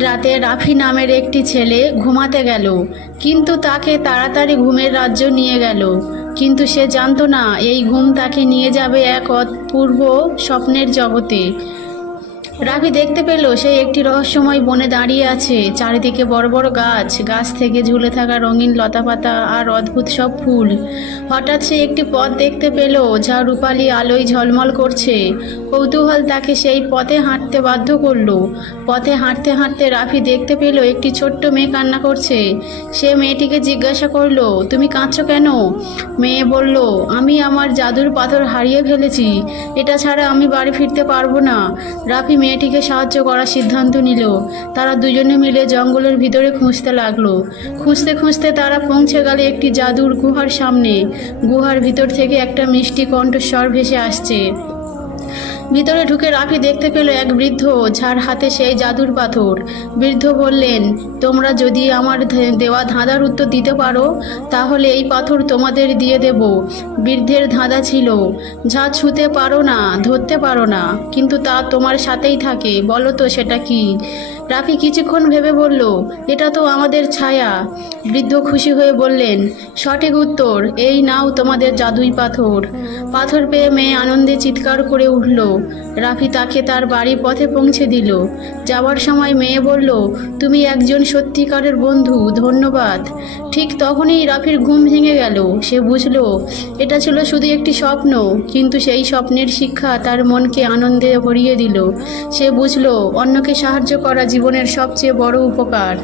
রাতে রাফি নামের একটি ছেলে ঘুমাতে গেল, কিন্তু তাকে তাড়াতাড়ি ঘুমের রাজ্য নিয়ে গেল। কিন্তু সে জানতো না এই ঘুম তাকে নিয়ে যাবে এক অপূর্ব স্বপ্নের জগতে। রাফি দেখতে পেল সে একটি রহস্যময় বনে দাঁড়িয়ে আছে। চারিদিকে বড় বড় গাছ, গাছ থেকে ঝুলে থাকা রঙিন লতাপাতা আর অদ্ভুত সব ফুল। হঠাৎ সে একটি পথ দেখতে পেল যা রূপালি আলোয় ঝলমল করছে। কৌতূহল তাকে সেই পথে হাঁটতে বাধ্য করলো। পথে হাঁটতে হাঁটতে রাফি দেখতে পেল একটি ছোট্ট মেয়ে কান্না করছে। সে মেয়েটিকে জিজ্ঞাসা করলো, তুমি কাঁদছো কেন? মেয়ে বলল, আমি আমার জাদুর পাথর হারিয়ে ফেলেছি, এটা ছাড়া আমি বাড়ি ফিরতে পারবো না। রাফি মেয়েটিকে সাহায্য করার সিদ্ধান্ত নিল। তারা দুজনে মিলে জঙ্গলের ভিতরে খুঁজতে লাগলো। খুঁজতে খুঁজতে তারা পৌঁছে গেল একটি জাদুর গুহার সামনে। গুহার ভিতর থেকে একটা মিষ্টি কণ্ঠস্বর ভেসে আসছে। ভিতরে ঢুকে রাফি দেখতে পেল এক বৃদ্ধ, যার হাতে সেই জাদুর পাথর। বৃদ্ধ বললেন, তোমরা যদি আমার দেওয়া ধাঁধার উত্তর দিতে পারো তাহলে এই পাথর তোমাদের দিয়ে দেব। বৃদ্ধের ধাঁধা ছিল, যা ছুঁতে পারো না, ধরতে পারো না, কিন্তু তা তোমার সাথেই থাকে, বলো তো সেটা কি? রাফি কিছুক্ষণ ভেবে বলল, এটা তো আমাদের ছায়া। বৃদ্ধ খুশি হয়ে বললেন, সঠিক উত্তর, এই নাও তোমাদের জাদুই পাথর। পাথর পেয়ে মেয়ে আনন্দে চিৎকার করে উঠল। রাফি তাকে তার বাড়ি পথে পৌঁছে দিল। যাওয়ার সময় মেয়ে বলল, তুমি একজন সত্যিকারের বন্ধু, ধন্যবাদ। ঠিক তখনই রাফির ঘুম ভেঙে গেল। সে বুঝল এটা ছিল শুধু একটি স্বপ্ন, কিন্তু সেই স্বপ্নের শিক্ষা তার মনকে আনন্দে ভরিয়ে দিল। সে বুঝল অন্যকে সাহায্য করা জীবনের সবচেয়ে বড় উপকার।